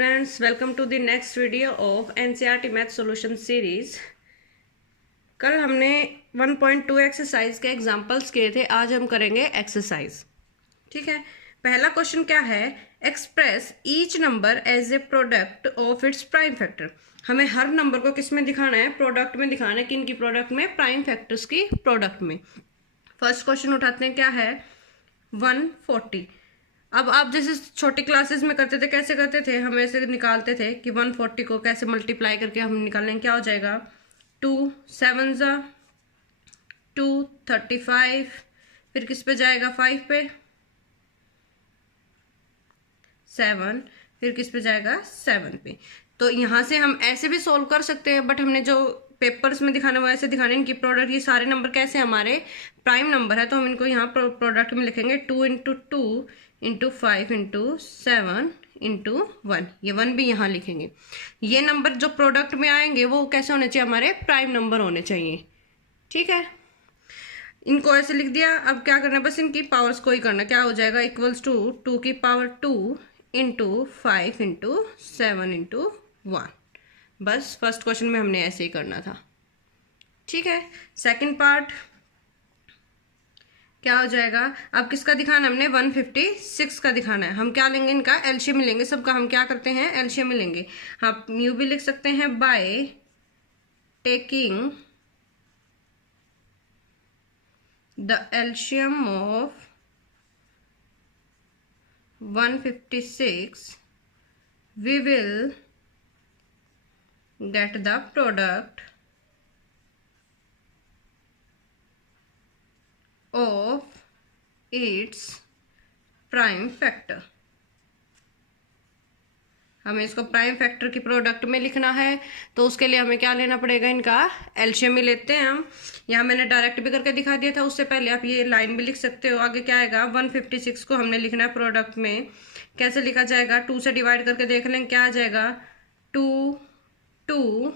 Students, welcome to the next video of NCERT math solution series. कल हमने 1.2 exercise के examples किए थे, आज हम करेंगे एक्सरसाइज। ठीक है, पहला क्वेश्चन क्या है? Express each number as a product of its prime factor. हमें हर नंबर को किस में दिखाना है? प्रोडक्ट में दिखाना है। किन की प्रोडक्ट में? प्राइम फैक्टर्स की प्रोडक्ट में। फर्स्ट क्वेश्चन उठाते हैं, क्या है? 140। अब आप जैसे छोटी क्लासेस में करते थे, कैसे करते थे? हम ऐसे निकालते थे कि 140 को कैसे मल्टीप्लाई करके हम निकालेंगे। क्या हो जाएगा? 2 7 ज़ा 2 35, फिर किस पे जाएगा? 5 पे 7, फिर किस पे जाएगा? 7 पे। तो यहाँ से हम ऐसे भी सोल्व कर सकते हैं, बट हमने जो पेपर्स में दिखाना वो ऐसे दिखाने। इनकी प्रोडक्ट, ये सारे नंबर कैसे हमारे प्राइम नंबर है, तो हम इनको यहाँ प्रोडक्ट में लिखेंगे 2 × 2 × 5 × 7 × 1। ये 1 भी यहाँ लिखेंगे। ये नंबर जो प्रोडक्ट में आएंगे वो कैसे होने चाहिए? हमारे प्राइम नंबर होने चाहिए। ठीक है, इनको ऐसे लिख दिया। अब क्या करना है? बस इनकी पावर्स को ही करना। क्या हो जाएगा? इक्वल्स टू 2 की पावर 2 × 5 × 7 × 1। बस फर्स्ट क्वेश्चन में हमने ऐसे ही करना था। ठीक है, सेकंड पार्ट क्या हो जाएगा? अब किसका दिखाना है? हमने 156 का दिखाना है। हम क्या लेंगे? इनका एलसीएम लेंगे। सबका हम क्या करते हैं? एलसीएम लेंगे। आप म्यू भी लिख सकते हैं, bye taking the LCM of 156 we will get the product of its prime factor। हमें इसको प्राइम फैक्टर की प्रोडक्ट में लिखना है, तो उसके लिए हमें क्या लेना पड़ेगा? इनका एलसीएम ही लेते हैं हम। यहाँ मैंने डायरेक्ट भी करके दिखा दिया था, उससे पहले आप ये लाइन भी लिख सकते हो। आगे क्या आएगा? 156 को हमने लिखना है प्रोडक्ट में। कैसे लिखा जाएगा? 2 से डिवाइड करके देख लें, क्या आ जाएगा? 2 2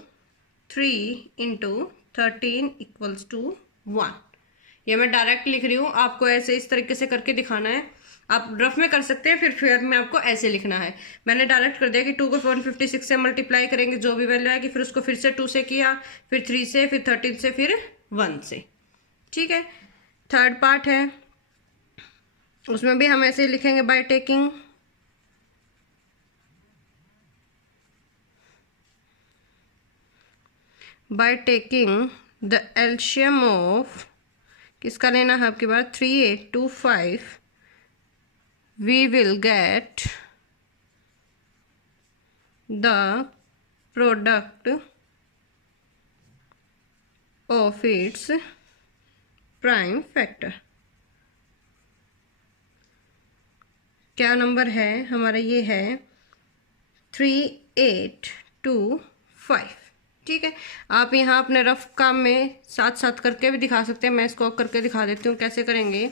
3 × 13 = 1। ये मैं डायरेक्ट लिख रही हूँ, आपको ऐसे इस तरीके से करके दिखाना है। आप रफ में कर सकते हैं, फिर में आपको ऐसे लिखना है। मैंने डायरेक्ट कर दिया कि 2 को 156 से मल्टीप्लाई करेंगे, जो भी वैल्यू आएगी, फिर उसको फिर से 2 से किया, फिर 3 से, फिर 13 से, फिर 1 से। ठीक है, थर्ड पार्ट है, उसमें भी हम ऐसे लिखेंगे, bye taking the LCM of, किसका लेना है आपके पास? 3825, we will get the product of its prime factor। क्या नंबर है हमारा? ये है 3825। ठीक है, आप यहाँ अपने रफ काम में साथ साथ करके भी दिखा सकते हैं। मैं इसको करके दिखा देती हूँ कैसे करेंगे।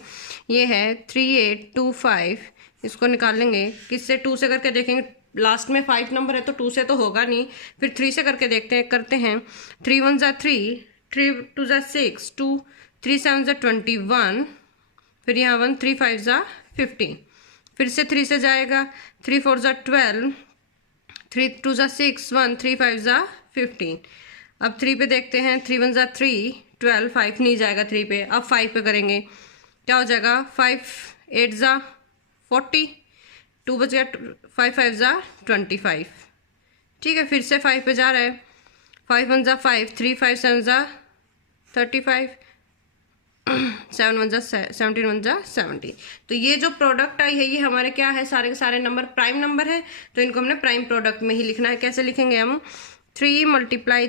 ये है 3825, इसको निकाल लेंगे। किससे? 2 से करके देखेंगे। लास्ट में 5 नंबर है तो 2 से तो होगा नहीं, फिर 3 से करके देखते हैं। करते हैं 3 1 ज़ा 3, 3 2 ज़ा 6, 2 3 7 ज़ा 21, फिर यहाँ 1 3 5 ज़ा 15, फिर से 3 से जाएगा, 3 4 ज़ा 12, 3 2 ज़ा 6, 1 3 5 ज़ा 15। अब 3 पे देखते हैं, 3 1 ज़ा 3 12, 5 नहीं जाएगा 3 पे। अब 5 पे करेंगे, क्या हो जाएगा? 5 8 ज़ा 40, 2 बच गया, 5 5 ज़ा 25। ठीक है, फिर से 5 पे जा रहा है, 5 1 ज़ा 5, 3 5 7 ज़ा 35, 7 1 ज़ा 17 1 ज़ा 70। तो ये जो प्रोडक्ट आई है, ये हमारे क्या है? सारे के सारे नंबर प्राइम नंबर है, तो इनको हमने प्राइम प्रोडक्ट में ही लिखना है। कैसे लिखेंगे हम? 3 ×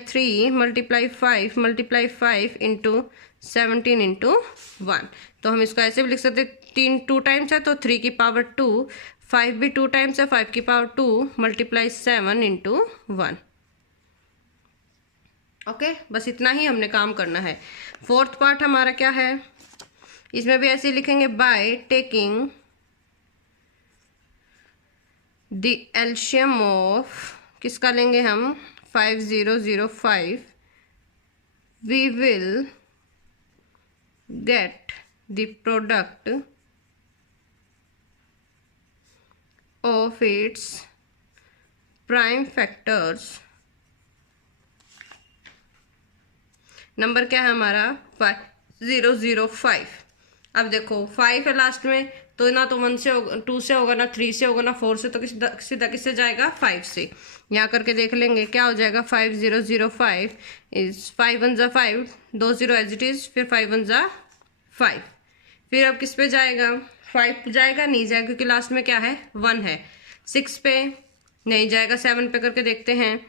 3 × 5 × 5 × 17 × 1। तो हम इसको ऐसे भी लिख सकते हैं, 3 2 टाइम्स है तो 3 की पावर 2, 5 भी 2 टाइम्स है, 5 की पावर 2 × 7 × 1। ओके, बस इतना ही हमने काम करना है। फोर्थ पार्ट हमारा क्या है? इसमें भी ऐसे लिखेंगे, bye taking the LCM of, किसका लेंगे हम? 5005, we will get the product of its prime factors, number क्या है हमारा 5005। अब देखो 5 है लास्ट में, तो ना तो 1 से होगा, 2 से होगा, ना 3 से होगा, ना 4 से, तो सीधा किससे जाएगा 5 से। यहाँ करके देख लेंगे क्या हो जाएगा 5005 इज 5 1 जा 5, 2 0 एज इट इज, फिर 5 1 जा 5। फिर अब किस पे जाएगा 5 जाएगा, नहीं जाएगा क्योंकि लास्ट में क्या है 1 है। 6 पे नहीं जाएगा, 7 पे करके देखते हैं।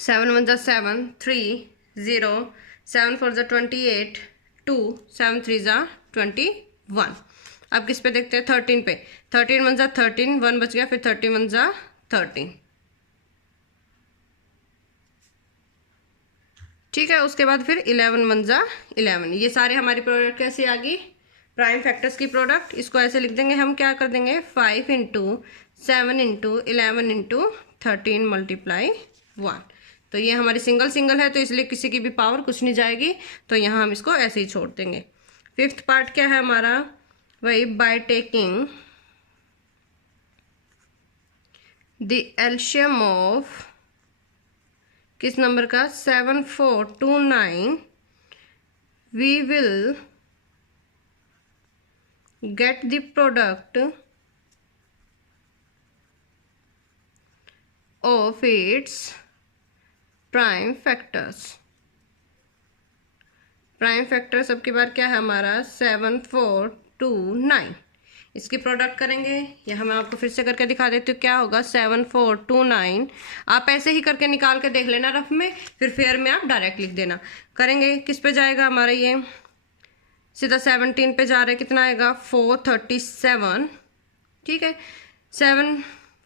7 1 जा 7, 3 0, 7 4 जा 28, 2 7 3 जा 21। अब किस पे देखते हैं 13 पे। 13 1 जा 13, 1 बच गया, फिर 31 जा 13। ठीक है, उसके बाद फिर 11 1 जा 11। ये सारे हमारी प्रोडक्ट कैसी आ गई, प्राइम फैक्टर्स की प्रोडक्ट। इसको ऐसे लिख देंगे हम, क्या कर देंगे 5 इंटू 7 इंटू 11 इंटू 13 मल्टीप्लाई 1। तो ये हमारी सिंगल सिंगल है, तो इसलिए किसी की भी पावर कुछ नहीं जाएगी, तो यहाँ हम इसको ऐसे ही छोड़ देंगे। 5th पार्ट क्या है हमारा, वही by taking the LCM of किस नंबर का 7429, we will get the product of its prime factors। Prime factors अब की बार क्या है हमारा 7429, इसकी प्रोडक्ट करेंगे। यहाँ मैं आपको फिर से करके दिखा देती हूँ क्या होगा 7429। आप ऐसे ही करके निकाल के देख लेना रफ में, फिर फेयर में आप डायरेक्ट लिख देना। करेंगे किस पे जाएगा हमारा, ये सीधा 17 पे जा रहा है, कितना आएगा 437। ठीक है, 7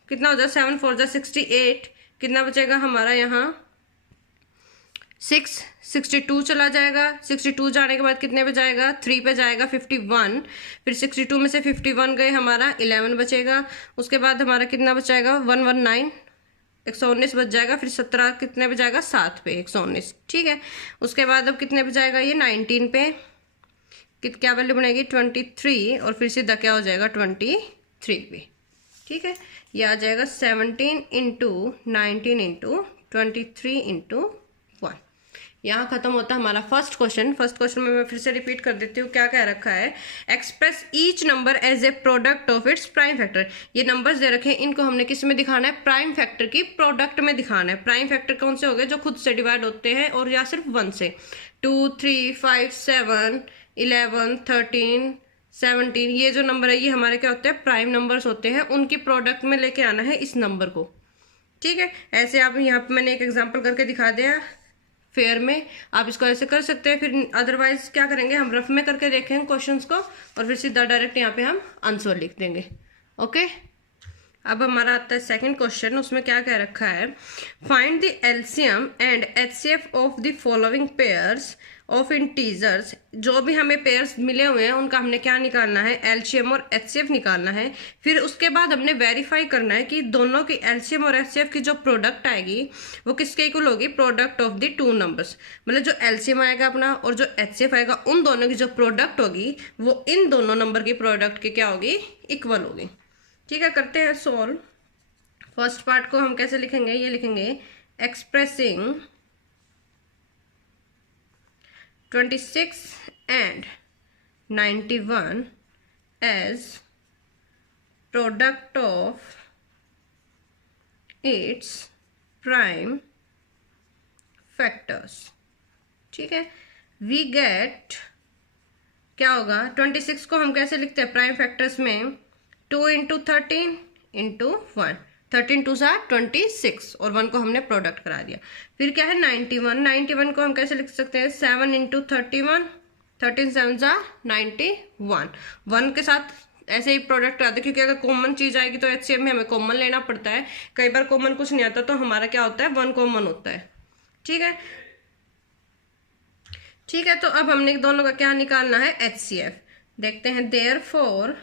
कितना हो जाए 7 4 जा 68, कितना बचेगा हमारा यहाँ 62 चला जाएगा। 62 जाने के बाद कितने पे जाएगा 3 पे जाएगा 51, फिर 62 में से 51 गए, हमारा 11 बचेगा। उसके बाद हमारा कितना बचाएगा 119, 119 बच जाएगा, फिर 17 कितने पे जाएगा 7 पे 119। ठीक है, उसके बाद अब कितने पे जाएगा ये 19 पे, क्या वैल्यू बनेगी 23, और फिर सीधा क्या हो जाएगा 23 पे। ठीक है, ये आ जाएगा 17 इंटू 19 इंटू 23 इंटू 1। यहाँ खत्म होता है हमारा फर्स्ट क्वेश्चन। फर्स्ट क्वेश्चन में मैं फिर से रिपीट कर देती हूँ क्या कह रखा है, express each number as a product of its prime factor. ये नंबर्स दे रखे हैं, इनको हमने किस में दिखाना है, प्राइम फैक्टर की प्रोडक्ट में दिखाना है। प्राइम फैक्टर कौन से हो गए, जो खुद से डिवाइड होते हैं और या सिर्फ 1 से। 2 3 5 7 11 13 17, ये जो नंबर है ये हमारे क्या होते हैं प्राइम नंबर्स होते हैं, उनकी प्रोडक्ट में लेके आना है इस नंबर को। ठीक है, ऐसे आप यहाँ पे मैंने एक एग्जांपल करके दिखा दिया फेयर में, आप इसको ऐसे कर सकते हैं। फिर अदरवाइज क्या करेंगे, हम रफ में करके देखेंगे क्वेश्चंस को और फिर सीधा डायरेक्ट यहाँ पे हम आंसर लिख देंगे। ओके, अब हमारा आता है सेकंड क्वेश्चन। उसमें क्या कह रखा है, find the LCM and HCF of the following pairs of integers. जो भी हमें पेयर्स मिले हुए हैं उनका हमने क्या निकालना है, एलसीएम और एचसीएफ निकालना है। फिर उसके बाद हमने वेरीफाई करना है कि दोनों की एलसीएम और एचसीएफ की जो प्रोडक्ट आएगी वो किसके इक्वल होगी, प्रोडक्ट ऑफ द 2 नंबर्स। मतलब जो एलसीएम आएगा अपना और जो एचसीएफ आएगा, उन दोनों की जो प्रोडक्ट होगी वो इन दोनों नंबर की प्रोडक्ट की क्या होगी, इक्वल होगी। ठीक है, करते हैं सॉल्व। फर्स्ट पार्ट को हम कैसे लिखेंगे, ये लिखेंगे expressing 26 and 91 as product of its prime factors। ठीक है, we get क्या होगा, 26 को हम कैसे लिखते हैं प्राइम फैक्टर्स में, 2 इंटू 13 इंटू 1, 13 2 सा 26 और 1 को हमने प्रोडक्ट करा दिया। फिर क्या है 91 को हम कैसे लिख सकते हैं, 7 इंटू 31, 13 7 सा 91, 1 के साथ ऐसे ही प्रोडक्ट कराते हैं, क्योंकि अगर कॉमन चीज आएगी तो एचसीएफ में हमें कॉमन लेना पड़ता है। कई बार कॉमन कुछ नहीं आता तो हमारा क्या होता है 1 कॉमन होता है। ठीक है, ठीक है, तो अब हमने दोनों का क्या निकालना है, एचसीएफ। देखते हैं, therefore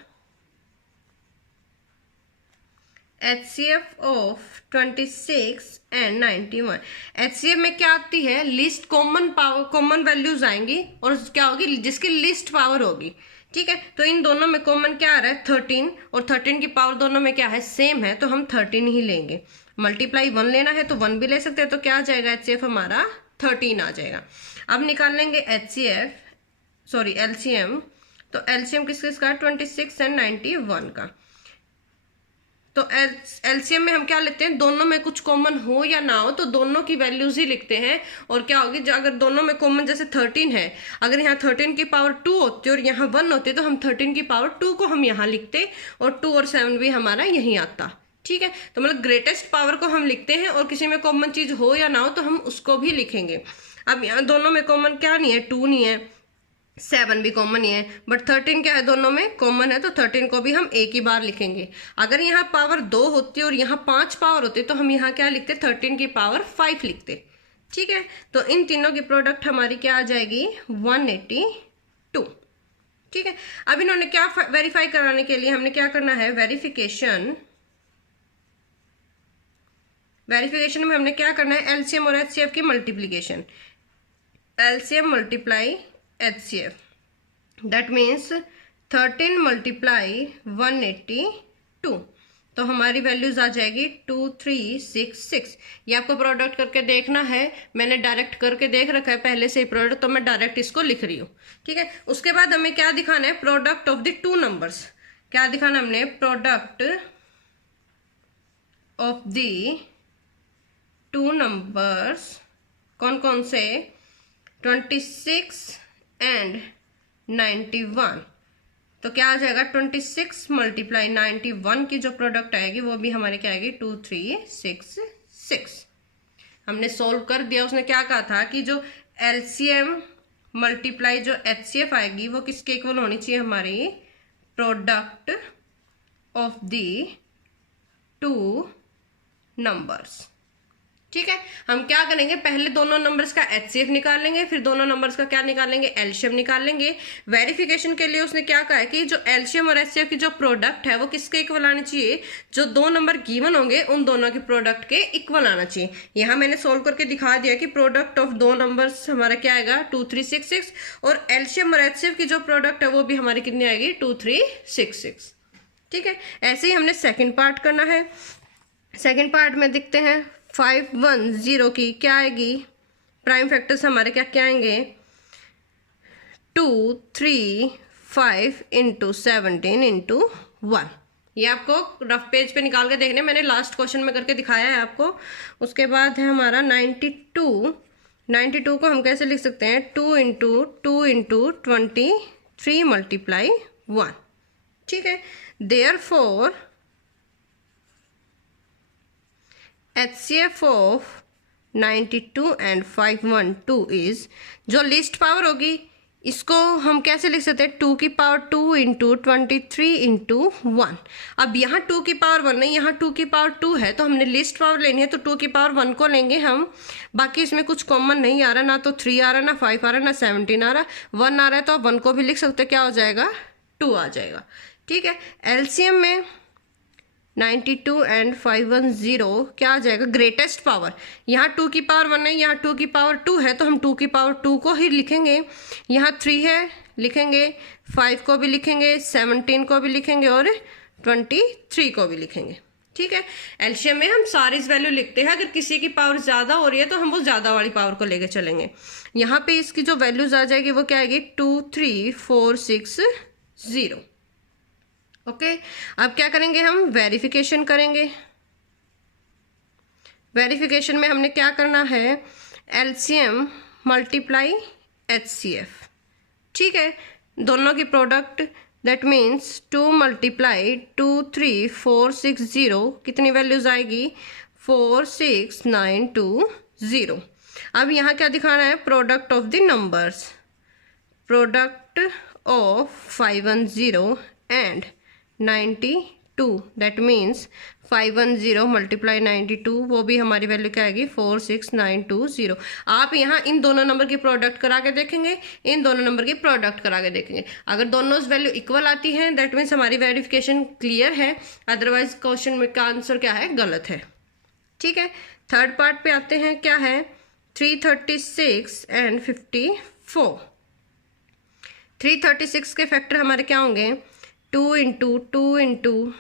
HCF of 26 and 91। HCF में क्या आती है, list common power, common values आएंगी और क्या होगी, जिसकी लिस्ट पावर होगी। ठीक है, तो इन दोनों में कॉमन क्या आ रहा है 13, और 13 की पावर दोनों में क्या है सेम है, तो हम 13 ही लेंगे। मल्टीप्लाई 1 लेना है तो 1 भी ले सकते हैं, तो क्या आ जाएगा HCF हमारा 13 आ जाएगा। अब निकाल लेंगे LCM। तो LCM किस किसका 26 एंड 91 का। तो LCM में हम क्या लेते हैं, दोनों में कुछ कॉमन हो या ना हो तो दोनों की वैल्यूज ही लिखते हैं। और क्या होगी, जो अगर दोनों में कॉमन जैसे 13 है, अगर यहाँ 13 की पावर 2 होती और यहाँ 1 होती तो हम 13 की पावर 2 को हम यहाँ लिखते और 2 और 7 भी हमारा यहीं आता। ठीक है, तो मतलब ग्रेटेस्ट पावर को हम लिखते हैं और किसी में कॉमन चीज हो या ना हो तो हम उसको भी लिखेंगे। अब यहाँ दोनों में कॉमन क्या नहीं है, 2 नहीं है, 7 भी कॉमन ही है, बट 13 क्या है दोनों में कॉमन है, तो 13 को भी हम एक ही बार लिखेंगे। अगर यहाँ पावर 2 होती और यहाँ 5 पावर होती तो हम यहाँ क्या लिखते 13 की पावर 5 लिखते। ठीक है, तो इन तीनों की प्रोडक्ट हमारी क्या आ जाएगी 182। ठीक है, अब इन्होंने क्या वेरीफाई कराने के लिए हमने क्या करना है, वेरिफिकेशन में हमने क्या करना है, LCM और HCF की multiplication. LCM multiply HCF, that means 13 multiply 182, तो हमारी वैल्यूज आ जाएगी 2366। ये आपको प्रोडक्ट करके देखना है, मैंने डायरेक्ट करके देख रखा है पहले से ही प्रोडक्ट, तो मैं डायरेक्ट इसको लिख रही हूँ। ठीक है, उसके बाद हमें क्या दिखाना है, प्रोडक्ट ऑफ द 2 नंबर्स। क्या दिखाना हमने, प्रोडक्ट ऑफ द 2 नंबर्स, कौन कौन से, 26 एंड 91। तो क्या आ जाएगा 26 मल्टीप्लाई 91 की जो प्रोडक्ट आएगी वो भी हमारे क्या आएगी 2366। हमने सोल्व कर दिया। उसने क्या कहा था कि जो LCM मल्टीप्लाई जो HCF आएगी वो किसके इक्वल होनी चाहिए, हमारी प्रोडक्ट ऑफ द 2 नंबर्स। ठीक है, हम क्या करेंगे, पहले दोनों नंबर्स का HCF निकाल लेंगे, फिर दोनों नंबर्स का क्या निकाल लेंगे, LCM निकाल लेंगे। वेरिफिकेशन के लिए उसने क्या कहा है कि जो LCM और HCF की जो प्रोडक्ट है वो किसके इक्वल आनी चाहिए, जो 2 नंबर गिवन होंगे उन दोनों के प्रोडक्ट के इक्वल आना चाहिए। यहाँ मैंने सोल्व करके दिखा दिया कि प्रोडक्ट ऑफ 2 नंबर्स हमारा क्या आएगा 2366, और LCM और HCF की जो प्रोडक्ट है वो भी हमारी कितनी आएगी 2366। ठीक है, ऐसे ही हमने सेकेंड पार्ट करना है। सेकेंड पार्ट में देखते हैं 510 की क्या आएगी, प्राइम फैक्टर्स हमारे क्या क्या आएंगे, 2 3 5 इंटू 17 इंटू 1। ये आपको रफ पेज पे निकाल के देखने, मैंने लास्ट क्वेश्चन में करके दिखाया है आपको। उसके बाद है हमारा 92 को हम कैसे लिख सकते हैं, 2 इंटू 23 मल्टीप्लाई 1। ठीक है, therefore HCF of 92 and 512 is, जो लिस्ट पावर होगी इसको हम कैसे लिख सकते हैं, 2 की पावर 2 इंटू 23 इंटू 1। अब यहाँ 2 की पावर 1 नहीं, यहाँ 2 की पावर 2 है, तो हमने लिस्ट पावर लेनी है तो 2 की पावर 1 को लेंगे हम। बाकी इसमें कुछ कॉमन नहीं आ रहा, ना तो 3 आ रहा, ना 5 आ रहा, ना 17 आ रहा, 1 आ रहा है, तो 1 को भी लिख सकते हैं, क्या हो जाएगा 2 आ जाएगा। ठीक है, LCM में 92 एंड 510 क्या आ जाएगा, ग्रेटेस्ट पावर। यहाँ 2 की पावर 1 है, यहाँ 2 की पावर 2 है, तो हम 2 की पावर 2 को ही लिखेंगे। यहाँ 3 है लिखेंगे, 5 को भी लिखेंगे, 17 को भी लिखेंगे और 23 को भी लिखेंगे। ठीक है, एलसीएम में हम सारी वैल्यू लिखते हैं, अगर किसी की पावर ज़्यादा हो रही है तो हम वो ज़्यादा वाली पावर को लेके चलेंगे। यहाँ पे इसकी जो वैल्यूज आ जाएगी वो क्या आएगी 23460। ओके, अब क्या करेंगे हम वेरिफिकेशन करेंगे। वेरिफिकेशन में हमने क्या करना है, एलसीएम मल्टीप्लाई एचसीएफ। ठीक है, दोनों की प्रोडक्ट दैट मीन्स 2 मल्टीप्लाई 23460 कितनी वैल्यूज आएगी 46920। अब यहाँ क्या दिखाना है, product of the numbers, product of 510 and 92 that means 510 multiply 92 वो भी हमारी वैल्यू क्या आएगी 46920। आप यहाँ इन दोनों नंबर की प्रोडक्ट करा के देखेंगे, इन दोनों नंबर की प्रोडक्ट करा के देखेंगे। अगर दोनों वैल्यू इक्वल आती है दैट मीन्स हमारी वेरिफिकेशन क्लियर है, अदरवाइज क्वेश्चन में का आंसर क्या है, गलत है। ठीक है, थर्ड पार्ट पे आते हैं, क्या है 336 एंड 54। 336 के फैक्टर हमारे क्या होंगे, 2 into 2 into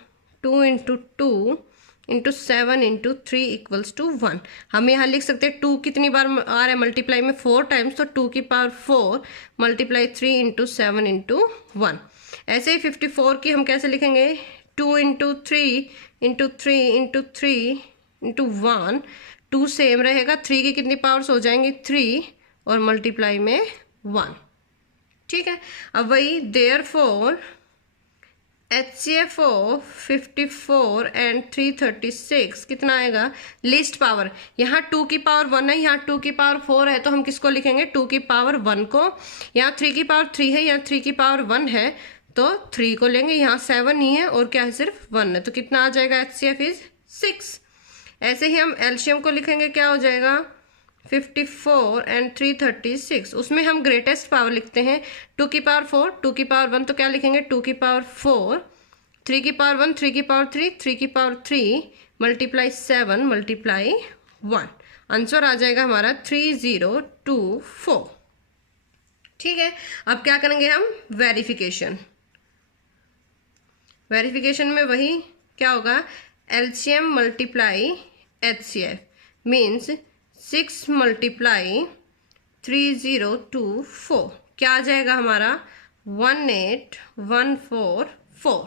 2 into 2 into 7 into 3 equals to 1। हम यहाँ लिख सकते हैं 2 कितनी बार आ रहा है मल्टीप्लाई में, 4 टाइम्स, तो 2 की पावर 4 मल्टीप्लाई 3 इंटू 7 इंटू 1। ऐसे ही 54 की हम कैसे लिखेंगे, 2 into 3 into 3 into 3 into 1, 2 same रहेगा, 3 की कितनी पावर्स हो जाएंगी 3 और मल्टीप्लाई में 1। ठीक है, अब वही देयरफॉर HCF ऑफ 54 एंड 336 कितना आएगा, लीस्ट पावर, यहाँ 2 की पावर 1 है, यहाँ 2 की पावर 4 है, तो हम किसको लिखेंगे 2 की पावर 1 को, यहाँ 3 की पावर 3 है, यहाँ 3 की पावर 1 है, तो 3 को लेंगे, यहाँ 7 ही है और क्या है सिर्फ 1 है, तो कितना आ जाएगा HCF इज 6। ऐसे ही हम एलसीएम को लिखेंगे, क्या हो जाएगा 54 एंड 336, उसमें हम ग्रेटेस्ट पावर लिखते हैं, 2 की पावर 4, 2 की पावर 1, तो क्या लिखेंगे 2 की पावर 4, 3 की पावर 1, 3 की पावर 3, 3 की पावर 3 मल्टीप्लाई 7 मल्टीप्लाई 1, आंसर आ जाएगा हमारा 3024। ठीक है, अब क्या करेंगे हम वेरिफिकेशन। वेरिफिकेशन में वही क्या होगा, LCM multiply HCF means 6 multiply 3024, क्या आ जाएगा हमारा 18144।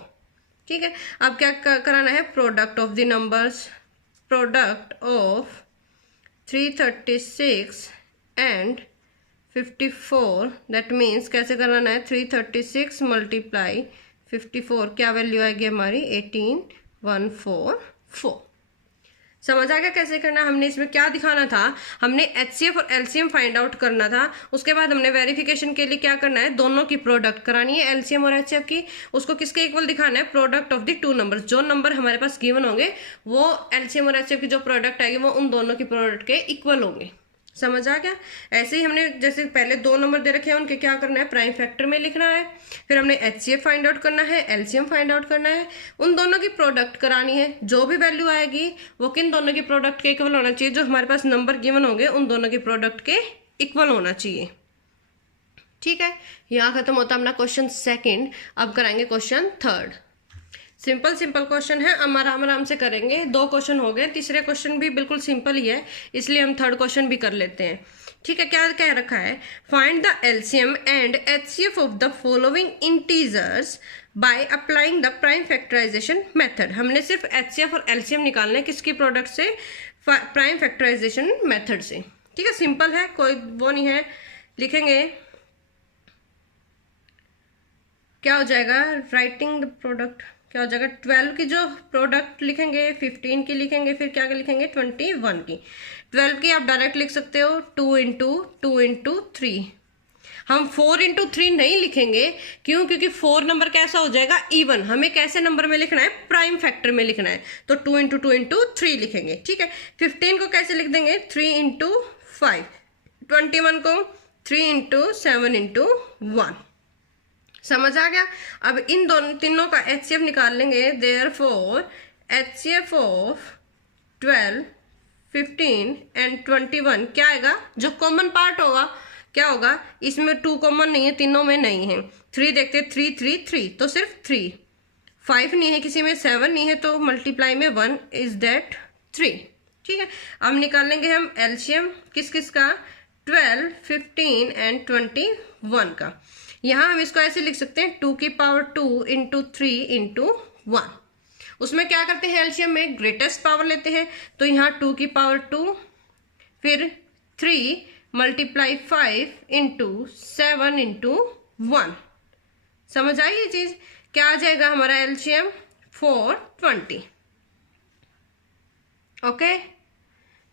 ठीक है, अब क्या कराना है, product of the numbers, product of 336 and 54, that means कैसे कराना है, 336 मल्टीप्लाई 54, क्या वैल्यू आएगी हमारी 18144। समझ आ गया कैसे करना। हमने इसमें क्या दिखाना था, हमने HCF और LCM फाइंड आउट करना था, उसके बाद हमने वेरिफिकेशन के लिए क्या करना है, दोनों की प्रोडक्ट करानी है LCM और HCF की, उसको किसके इक्वल दिखाना है, product of the two numbers, जो नंबर हमारे पास गिवन होंगे वो LCM और HCF की जो प्रोडक्ट आएगी वो उन दोनों की प्रोडक्ट के इक्वल होंगे। समझ आ गया। ऐसे ही हमने जैसे पहले 2 नंबर दे रखे हैं उनके क्या करना है, प्राइम फैक्टर में लिखना है, फिर हमने HCF फाइंड आउट करना है, LCM फाइंड आउट करना है, उन दोनों की प्रोडक्ट करानी है, जो भी वैल्यू आएगी वो किन दोनों की प्रोडक्ट के इक्वल होना चाहिए, जो हमारे पास नंबर गिवन होंगे उन दोनों की प्रोडक्ट के इक्वल होना चाहिए। ठीक है, यहाँ खत्म होता है अपना क्वेश्चन सेकेंड। अब कराएंगे क्वेश्चन थर्ड। सिंपल क्वेश्चन है, आराम से करेंगे। 2 क्वेश्चन हो गए, तीसरे क्वेश्चन भी बिल्कुल सिंपल ही है, इसलिए हम थर्ड क्वेश्चन भी कर लेते हैं। ठीक है, क्या कह रखा है, find the LCM and HCF of the following integers by applying the prime factorisation method. हमने सिर्फ HCF और LCM निकालना है किसकी प्रोडक्ट से, प्राइम फैक्टराइजेशन मेथड से। ठीक है, सिंपल है, कोई वो नहीं है। लिखेंगे क्या हो जाएगा, राइटिंग द प्रोडक्ट, क्या हो जाएगा 12 की जो प्रोडक्ट लिखेंगे, 15 की लिखेंगे, फिर क्या लिखेंगे 21 की। 12 की आप डायरेक्ट लिख सकते हो 2 इंटू 2 इंटू 3। हम 4 इंटू 3 नहीं लिखेंगे, क्यों, क्योंकि 4 नंबर कैसा हो जाएगा इवन, हमें कैसे नंबर में लिखना है, प्राइम फैक्टर में लिखना है, तो 2 इंटू 2 इंटू 3 लिखेंगे। ठीक है, 15 को कैसे लिख देंगे 3 इंटू 5, 21 को 3 इंटू 7 इंटू 1। समझ आ गया। अब इन दोनों तीनों का HCF निकाल लेंगे, देयरफॉर HCF ऑफ 12, 15 एंड 21 क्या आएगा, जो कॉमन पार्ट होगा क्या होगा, इसमें 2 कॉमन नहीं है, तीनों में नहीं है। 3 देखते 3 3 3, तो सिर्फ 3, 5 नहीं है किसी में, 7 नहीं है, तो मल्टीप्लाई में 1 इज दैट 3। ठीक है, अब निकाल लेंगे हम LCM किस किस का, 12, 15 एंड 21 का। यहाँ हम इसको ऐसे लिख सकते हैं 2 की पावर 2 इंटू 3 इंटू 1। उसमें क्या करते हैं, एलसीएम में ग्रेटेस्ट पावर लेते हैं, तो यहाँ 2 की पावर 2, फिर 3 मल्टीप्लाई 5 इंटू 7 इंटू 1। समझ आई ये चीज, क्या आ जाएगा हमारा LCM 420। Okay,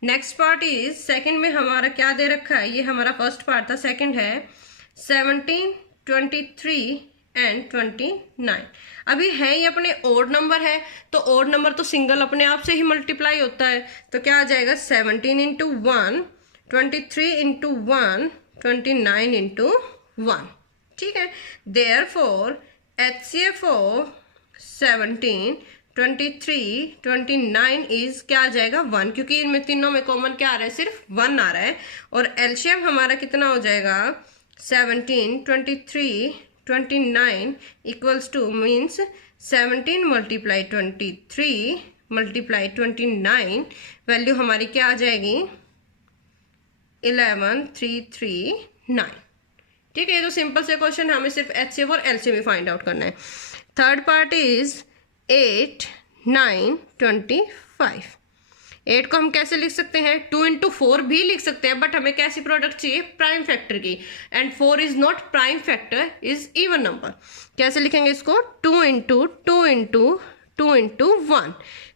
next part is second में हमारा क्या दे रखा है, ये हमारा फर्स्ट पार्ट था, सेकंड है 17, 23 एंड 29। अभी है ये अपने ओड नंबर है, तो ओड नंबर तो सिंगल अपने आप से ही मल्टीप्लाई होता है, तो क्या आ जाएगा 17 इंटू 1, 23 इंटू 1, 29 इंटू 1। ठीक है, देयरफॉर HCF ऑफ 17, 23, 29 इज क्या आ जाएगा 1, क्योंकि इनमें तीनों में कॉमन क्या आ रहा है, सिर्फ 1 आ रहा है। और एलसीएम हमारा कितना हो जाएगा 17, 23, 29 equals two means 17 multiply 23 multiply 29, value हमारी क्या आ जाएगी 11339। ठीक है, ये तो सिंपल से क्वेश्चन है, हमें सिर्फ HCF और LCM ही फाइंड आउट करना है। Third part is 8 9 25। 8 को हम कैसे लिख सकते हैं, 2 इंटू 4 भी लिख सकते हैं, बट हमें कैसी प्रोडक्ट चाहिए, प्राइम फैक्टर की, and 4 is not prime factor, is even number. कैसे लिखेंगे इसको, 2 इंटू 2 इंटू 2 इंटू 1।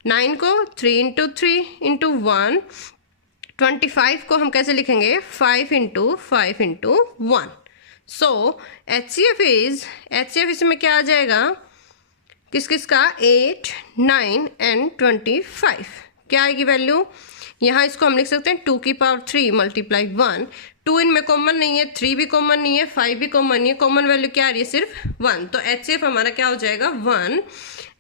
9 को 3 इंटू 3 इंटू 1। 25 को हम कैसे लिखेंगे, 5 इंटू 5 इंटू 1। सो HCF इसमें क्या आ जाएगा, किस किस का, 8 9 एंड 25। क्या आएगी वैल्यू, यहाँ इसको हम लिख सकते हैं 2 की पावर 3 मल्टीप्लाई 1। 2 इनमें कॉमन नहीं है, 3 भी कॉमन नहीं है, 5 भी कॉमन नहीं है, कॉमन वैल्यू क्या आ रही है, सिर्फ 1। तो HCF हमारा क्या हो जाएगा 1।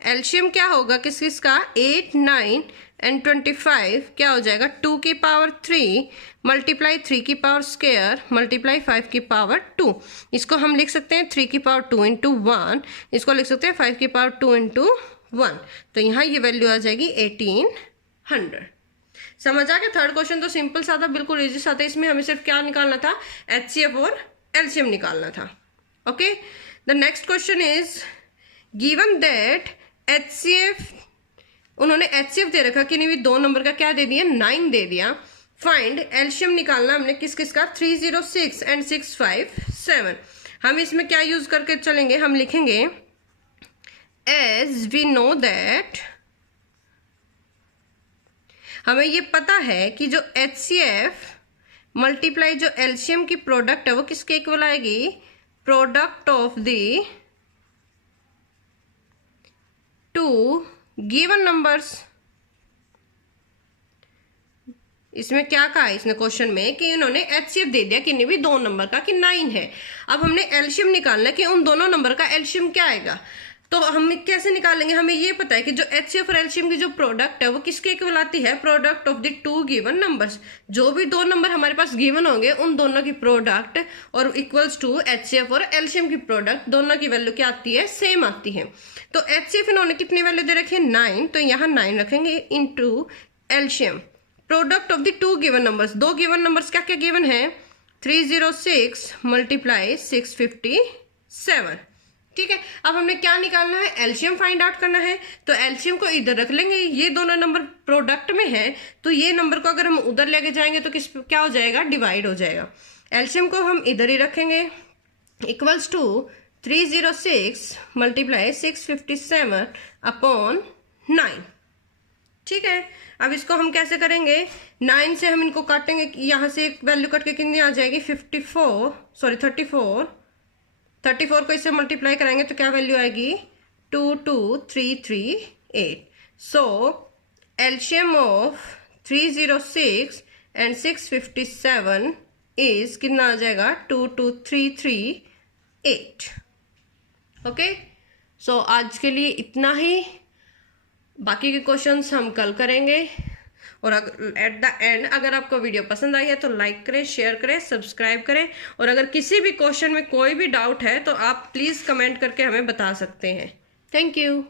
एलसीएम क्या होगा किस किस का, 8 9 एंड 25 क्या हो जाएगा, 2 की पावर 3 मल्टीप्लाई 3 की पावर स्क्वायर मल्टीप्लाई 5 की पावर 2। इसको हम लिख सकते हैं 3 की पावर 2 इंटू 1, इसको लिख सकते हैं 5 की पावर 2 इंटू 1। तो यहाँ ये वैल्यू आ जाएगी 1800। समझ आ गया। थर्ड क्वेश्चन तो सिंपल सा था, बिल्कुल इजी सा था। इसमें हमें सिर्फ क्या निकालना था, HCF और LCM निकालना था। Okay, the next question is given that HCF, उन्होंने HCF दे रखा कि नहीं, भी 2 नंबर का क्या दे दिया, 9 दे दिया। फाइंड LCM निकालना हमने किस किस का, 306 एंड 657। हम इसमें क्या यूज करके चलेंगे, हम लिखेंगे एज वी नो दैट, हमें ये पता है कि जो HCF मल्टीप्लाई जो LCM की प्रोडक्ट है वो किसके इक्वल आएगी, product of the 2 given numbers. इसमें क्या कहा है इसने क्वेश्चन में कि उन्होंने HCF दे दिया किन्हीं भी 2 नंबर का कि 9 है। अब हमने LCM निकालना है कि उन दोनों नंबर का LCM क्या आएगा। तो हम कैसे निकालेंगे, हमें ये पता है कि जो HCF और LCM की जो प्रोडक्ट है वो किसके इक्वल आती है, product of the 2 given numbers. जो भी 2 नंबर हमारे पास गिवन होंगे उन दोनों की प्रोडक्ट और इक्वल्स टू HCF और LCM की प्रोडक्ट, दोनों की वैल्यू क्या आती है, सेम आती है। तो HCF इन्होंने कितनी वैल्यू दे रखी है, 9, तो यहाँ 9 रखेंगे into LCM product of the 2 given numbers. 2 given numbers क्या क्या गिवन है, 306 मल्टीप्लाई 657। ठीक है, अब हमने क्या निकालना है, LCM फाइंड आउट करना है। तो LCM को इधर रख लेंगे, ये दोनों नंबर प्रोडक्ट में है, तो ये नंबर को अगर हम उधर लेके जाएंगे तो किस क्या हो जाएगा, डिवाइड हो जाएगा। LCM को हम इधर ही रखेंगे, इक्वल्स टू 306 मल्टीप्लाई 657 अपॉन 9। ठीक है, अब इसको हम कैसे करेंगे, 9 से हम इनको काटेंगे, यहाँ से एक वैल्यू कट के कितनी आ जाएगी, 34 को इससे मल्टीप्लाई कराएंगे तो क्या वैल्यू आएगी, 22338। सो एलसीएम ऑफ 306 एंड 657 इज कितना आ जाएगा, 22338। ओके, सो आज के लिए इतना ही, बाकी के क्वेश्चंस हम कल करेंगे। और एट द एंड अगर आपको वीडियो पसंद आई है तो लाइक करें, शेयर करें, सब्सक्राइब करें। और अगर किसी भी क्वेश्चन में कोई भी डाउट है तो आप प्लीज़ कमेंट करके हमें बता सकते हैं। Thank you.